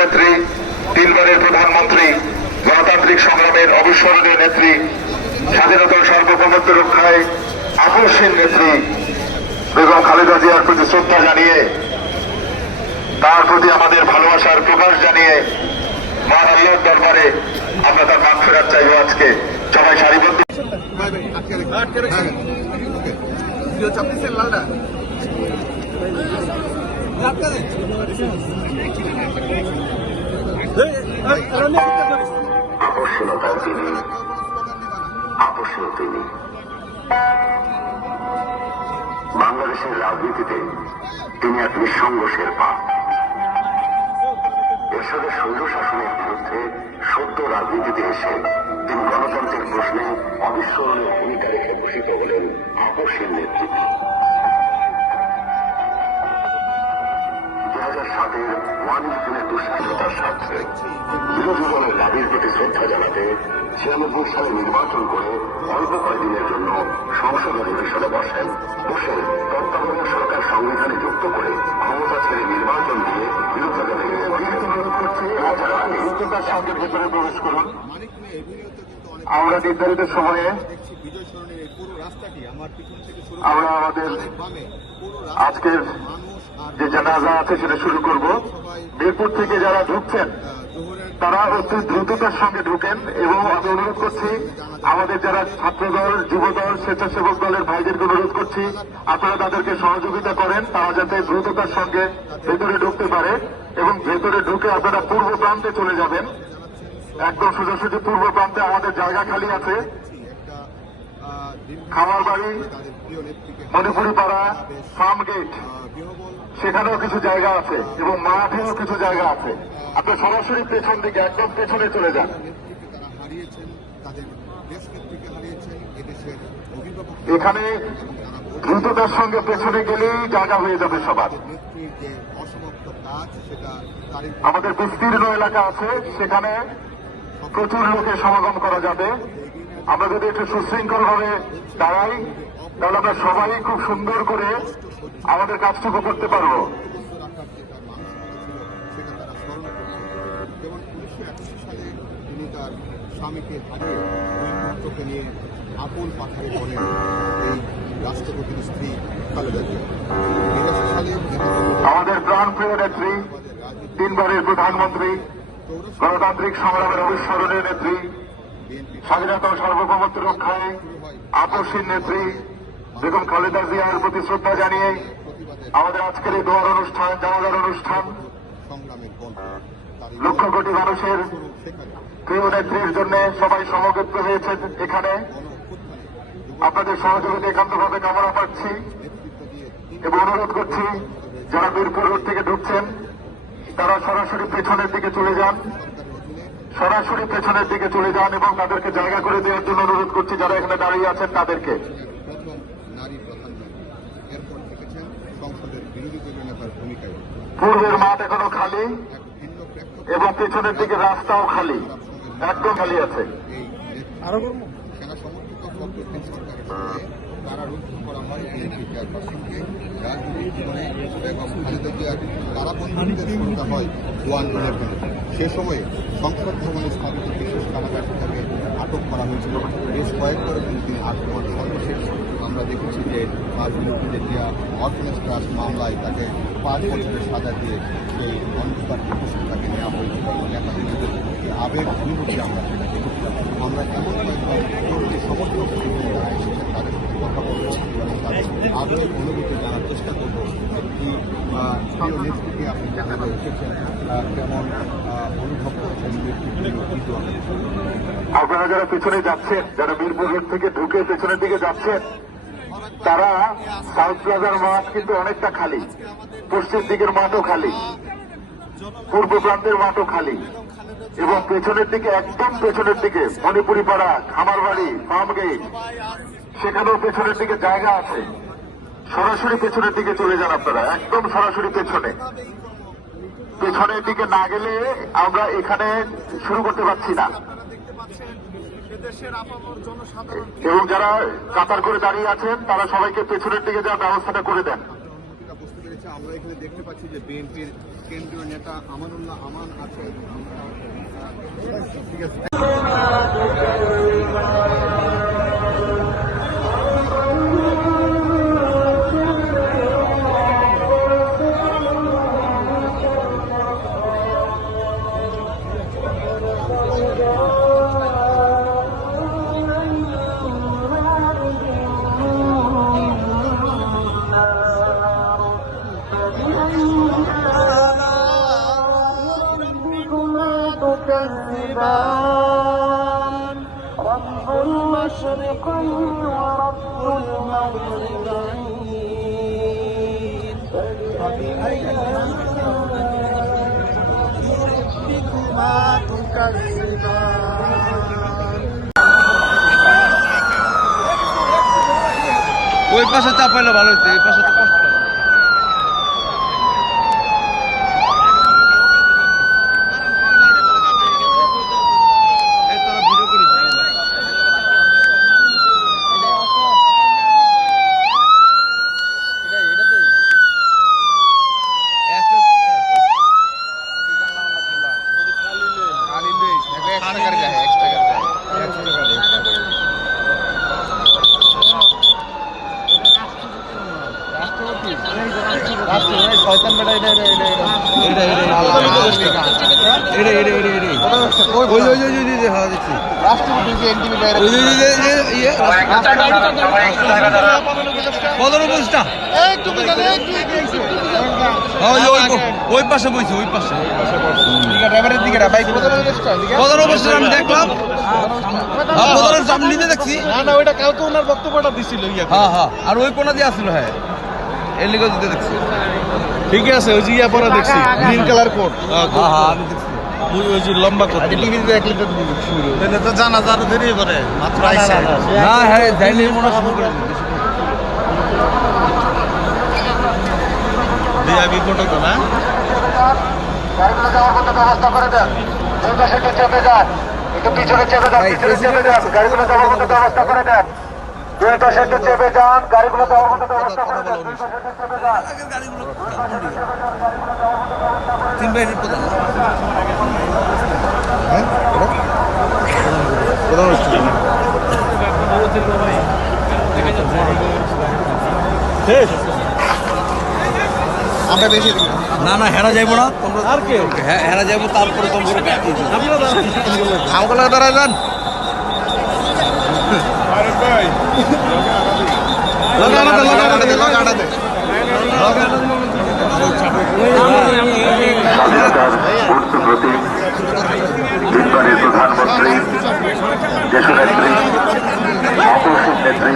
নেত্রী, তিনবারের প্রধানমন্ত্রী, গণতান্ত্রিক সংগ্রামের অবিস্মরণীয় নেত্রী, স্বাধীনতার সার্বভৌমত্ব রক্ষায় আপসহীন নেত্রী বেগম খালেদা জিয়ার প্রতি শ্রদ্ধা জানিয়ে, তার প্রতি আমাদের ভালোবাসার প্রকাশ জানিয়ে মহান আল্লাহর দরবারে আমরা তার মাগফিরাত চাইব। আজকে সবাই সারিবদ্ধ আকর্ষণতায় তিনি আকর্ষণীয় তিনি বাংলাদেশের রাজনীতিতে তিনি এক নিঃসঙ্গ শেরপা। এরশাদের স্বৈর শাসনের বিরুদ্ধে সদ্য রাজনীতিতে এসে তিনি গণতন্ত্রের প্রশ্নে অবিস্মরণীয় ভূমিকা রেখে ভূষিত হলেন আপসহীন নেতৃত্ব। 2007-এর ওয়ান ইলেভেনের দুঃসাহসতার স্বার্থে বিরোধী দলের দাবির প্রতি শ্রদ্ধা জানাতে 96 সালে নির্বাচন করে অল্প কয়েকদিনের জন্য সংসদ অধিবেশনে বসে তত্ত্বাবধায়ক সরকার সংবিধানে যুক্ত করে ক্ষমতা ছেড়ে নির্বাচন দিয়ে বিরোধী দলে সঙ্গে ভেতরে প্রবেশ করুন। আমরা নির্ধারিত সময়ে আমরা আমাদের আজকের যে জানাজা আছে সেটা শুরু করব। মিরপুর থেকে যারা ঢুকছেন তারা অতি দ্রুততার সঙ্গে ঢুকেন এবং আমি অনুরোধ করছি আমাদের যারা ছাত্রদল, যুবদল, স্বেচ্ছাসেবক দলের ভাইদেরকে অনুরোধ করছি আপনারা তাদেরকে সহযোগিতা করেন, তারা যাতে দ্রুততার সঙ্গে ভেতরে ঢুকতে পারে এবং ভেতরে ঢুকে আপনারা পূর্ব প্রান্তে চলে যাবেন। একদম সোজাসুজি পূর্ব প্রান্তে আমাদের জায়গা খালি আছে। খামার বাড়ি, মণিপুরি পাড়া, ফার্ম গেট, সেখানেও কিছু জায়গা আছে এবং মাঠেও কিছু জায়গা আছে। আপনি সরাসরি পেছন দিকে একদম পেছনে চলে যান। এখানে দ্রুততার সঙ্গে পেছনে গেলেই জায়গা হয়ে যাবে সবার। আমাদের বিস্তীর্ণ এলাকা আছে, সেখানে প্রচুর লোকের সমাগম করা যাবে। আমরা যদি একটু সুশৃঙ্খল ভাবে দাঁড়াই তাহলে আমরা সবাই খুব সুন্দর করে আমাদের কাজটুকু করতে পারব। তিনি তার স্বামীকে হারিয়ে দুই পুত্রকে নিয়ে আপন পাথারে পড়েন এই রাষ্ট্রপতির স্ত্রী খালেদা জিয়া। 82 সালে আমাদের প্রাণপ্রিয় নেত্রী, তিনবারের প্রধানমন্ত্রী, গণতান্ত্রিক সংগ্রামের অবিস্মরণীয় নেত্রী, স্বাধীনতা ও সার্বভৌমত্ব রক্ষায় আপসহীন নেত্রী বেগম খালেদা জিয়ার প্রতি শ্রদ্ধা জানিয়ে আমাদের আজকের এই দোয়ার অনুষ্ঠান, জানাজার অনুষ্ঠান লক্ষ কোটি মানুষের প্রিয় নেত্রীর জন্য সবাই সমবেত হয়েছে এখানে। আপনাদের সহযোগিতা একান্তভাবে কামনা পাচ্ছি এবং অনুরোধ করছি যারা মিরপুর রোড থেকে ঢুকছেন তারা সরাসরি পেছনের দিকে চলে যান, সরাসরি পেছনের দিকে চলে যান এবং তাদেরকে জায়গা করে দেওয়ার জন্য অনুরোধ করছি যারা এখানে দাঁড়িয়ে আছেন তাদেরকে। পূর্বের মাঠ এখনো খালি এবং পেছনের দিকে রাস্তাও খালি, একদম খালি আছে। কারারুদ্ধ করা হয় বিএনপি চেয়ারপারসনকে। রাজনৈতিক জীবনে বেগম খালেদা জিয়ার কারাবন্দীদের শুরুটা হয় 1/11। সে সময়ে সংসদ ভবনে স্থাপিত বিশেষ কারাগার থেকে আটক করা হয়েছিল। বেশ কয়েকবারের কিন্তু তিনি আক্রমণ। সর্বশেষ আমরা দেখেছি যে বিরোধীদের দেওয়া অর্ফনেজ ট্রাস্ট মামলায় তাকে 5 বছরের সাজা দিয়ে সেই অন্ধকার প্রকোষ্ঠ তাকে নেওয়া হয়েছিল এবং একাধিক আবেগ অনুভূতি আমরা সেটা দেখেছিলাম। আমরা এমন কয়েকবার সমর্থক যারা এসেছেন তাদের সাথে কথা বলবো এবং তাদের আবেগ অনুভূতি জানার চেষ্টা করবো। একটি প্রিয় নেত্রীকে আপনি যেখানে এসেছেন কেমন অনুভব করছেন? আপনারা যারা পেছনে যাচ্ছেন, যারা মিরপুর রোড থেকে ঢুকে পেছনের দিকে যাচ্ছেন, তারা সাউথ প্লাজার মাঠ কিন্তু অনেকটা খালি, পশ্চিম দিকের মাঠও খালি, পূর্ব প্রান্তের মাঠও খালি এবং পেছনের দিকে একদম পেছনের দিকে মণিপুরি পাড়া, খামার বাড়ি, ফার্ম গেট, সেখানেও পেছনের দিকে জায়গা আছে। সরাসরি পেছনের দিকে চলে যান আপনারা, একদম সরাসরি পেছনে। পেছনের দিকে না গেলে আমরা এখানে শুরু করতে পারছি না। এবং যারা কাতার করে দাঁড়িয়ে আছেন তারা সবাইকে পেছনের দিকে যাওয়ার ব্যবস্থাটা করে দেন। আমরা এখানে দেখতে পাচ্ছি যে বিএনপির কেন্দ্রীয় নেতা আমানুল্লাহ আমান আছে। ঠিক আছে। تكذبان رب المشرقين ورب المغربين فبأي ربكما تكذبان ওই পাশে চাপাইলে ভালো হইতো, এই পাশে তো কষ্ট হয়। এই তোরা ভিডিও করিস না? ওই পাশে বইছে, ওই পাশে ড্রাইভারের দিকে আমি দেখলাম সামনে দেখছি। না ওইটা কালকে ওনার বক্তব্যটা দিছিল। হ্যাঁ হ্যাঁ, আর ওই কোনা দিয়ে আসছিল। হ্যাঁ, এর লিগে দিতে দেখছি। ঠিক আছে, ওই যে ইয়া পরা দেখছি, গ্রিন কালার কোট। হ্যাঁ হ্যাঁ, আমি দেখছি। ওই যে লম্বা কোট। টিভিতে 1 লিটার দুধ শুরু। তাহলে তো জানাজার দেরি করে মাত্র আইছে। না হ্যাঁ, যাইলে মনে হয় শুরু করে দিবে। ভিআইপি ফটো তো না। গাড়িগুলো যাওয়ার মতো ব্যবস্থা করে দেন। দুই পাশে একটু চেপে যান, একটু পিছনে চেপে যান, পিছনে চেপে যান, গাড়িগুলো যাওয়ার মতো ব্যবস্থা করে দেন। দুই পাশে একটু চেপে যান, গাড়িগুলো যাওয়ার মতো ব্যবস্থা করে দেন। দুই পাশে একটু চেপে যান। তিন বাহিনীর প্রধান। আমরা বেশি না না, হেরা যাইবো না তোমরা। আর কে হেরা যাইবো, তারপরে তোমরা আমগুলো দাঁড়ায় যান। স্বাধীনতার মূর্ত প্রতীক বিজ্ঞানের প্রধানমন্ত্রী দেশনেত্রী অপসিত নেত্রী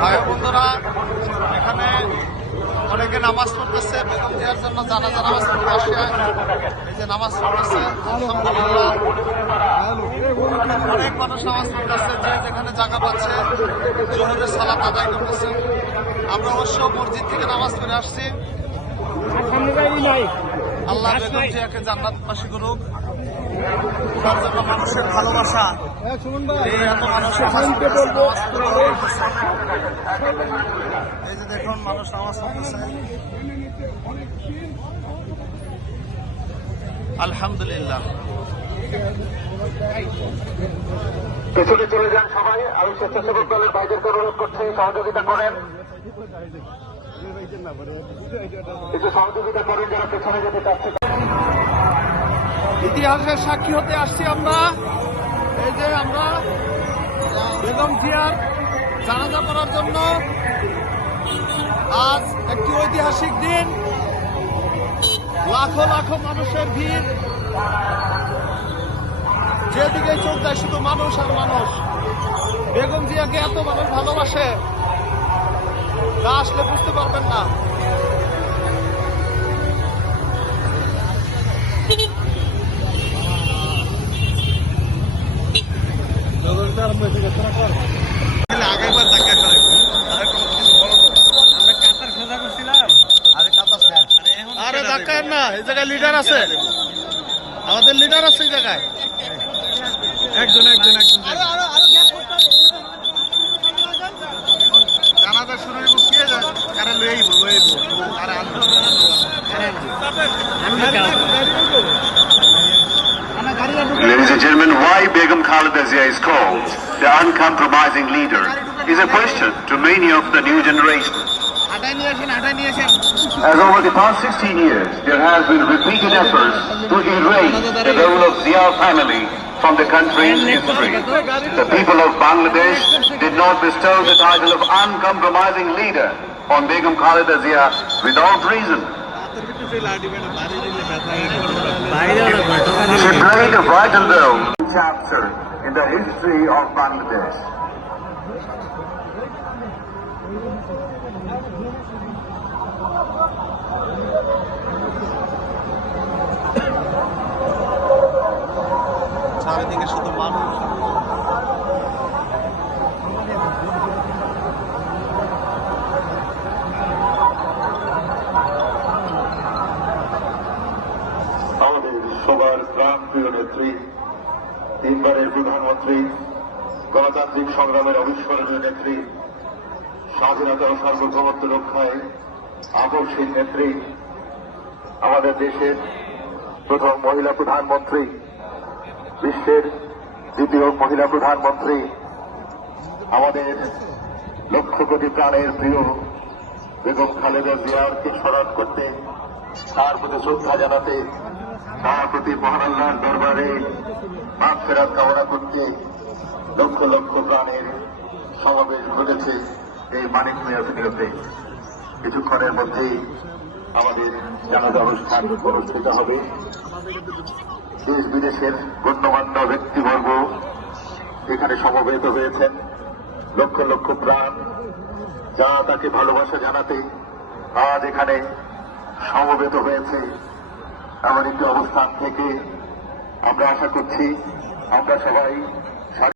ভাই বন্ধুরা, এখানে অনেকে নামাজ পড়তেছে, বেগম জিয়ার জন্য জানাজা নামাজ পড়তে আসে। এই যে নামাজ পড়তেছে, আলহামদুলিল্লাহ অনেক মানুষ নামাজ পড়তেছে, যে যেখানে জায়গা পাচ্ছে জোহরের সালাত আদায় করতেছে। আমরা অবশ্য মসজিদ থেকে নামাজ পড়ে আসছি। আল্লাহ বেগম জিয়াকে জান্নাতবাসী করুক। ওনার জন্য মানুষের ভালোবাসা, এই এত মানুষের এই যে দেখুন মানুষ নামাজ পড়তেছে। আলহামদুলিল্লাহ। পেছনে চলে যান সবাই। আমি স্বেচ্ছাসেবক দলের ভাইদেরকে অনুরোধ করছি সহযোগিতা করেন, একটু সহযোগিতা করেন যারা পেছনে যেতে চাচ্ছে। ইতিহাসের সাক্ষী হতে আসছি আমরা। এই যে আমরা বেগম জিয়ার জানাজা করার জন্য আজ একটি ঐতিহাসিক দিন। লাখো লাখো মানুষের ভিড় যেদিকে চোখ যায় শুধু মানুষ আর মানুষ। বেগম জিয়াকে এত মানুষ ভালোবাসে, তা আসলে বুঝতে পারবেন না। আগেরবার ধাক্কা খাই আর কোনো কিছু বলো তো। আমরা কাতার খোঁজা করছিলাম, আরে কাতার শেষ। আরে ধাক্কায় না, এই জায়গায় লিডার আছে, আমাদের লিডার আছে এই জায়গায়। একজন জানাজা শুরু হইব, কে যায় কারে লইব আরে Ladies and gentlemen, why Begum Khaleda Zia is called the uncompromising leader is a question to many of the new generation. হাঁটাই নিয়ে আসেন। As over the past 16 years, there has been repeated efforts to erase the role of Zia family from the country's history. The people of Bangladesh did not bestow the title of uncompromising leader on Begum Khaleda Zia without reason. She played a vital role chapter in the history of Bangladesh. চারিদিকে শুধু মানুষ। আমাদের সবার প্রাণ প্রিয় নেত্রী, তিনবারের প্রধানমন্ত্রী, গণতান্ত্রিক সংগ্রামের অবিস্মরণীয় নেত্রী, স্বাধীনতা ও সার্বভৌমত্ব রক্ষায় আপসহীন নেত্রী, আমাদের দেশের প্রথম মহিলা প্রধানমন্ত্রী, বিশ্বের দ্বিতীয় মহিলা প্রধানমন্ত্রী, আমাদের লক্ষ কোটি প্রাণের প্রিয় বেগম খালেদা জিয়াকে স্মরণ করতে, তার প্রতি শ্রদ্ধা জানাতে, তার প্রতি মহান আল্লাহর দরবারে মাগফিরাত কামনা করতে লক্ষ লক্ষ প্রাণের সমাবেশ ঘটেছে এই মানিক মিয়া ভিডিওতে। কিছুক্ষণের মধ্যেই আমাদের জানাজা অনুষ্ঠান অনুষ্ঠিত হবে। দেশ বিদেশের গণ্যমান্য ব্যক্তিবর্গ এখানে সমবেত হয়েছেন। লক্ষ লক্ষ প্রাণ যা তাকে ভালোবাসা জানাতে আজ এখানে সমবেত হয়েছে। এমন একটি অবস্থান থেকে আমরা আশা করছি আমরা সবাই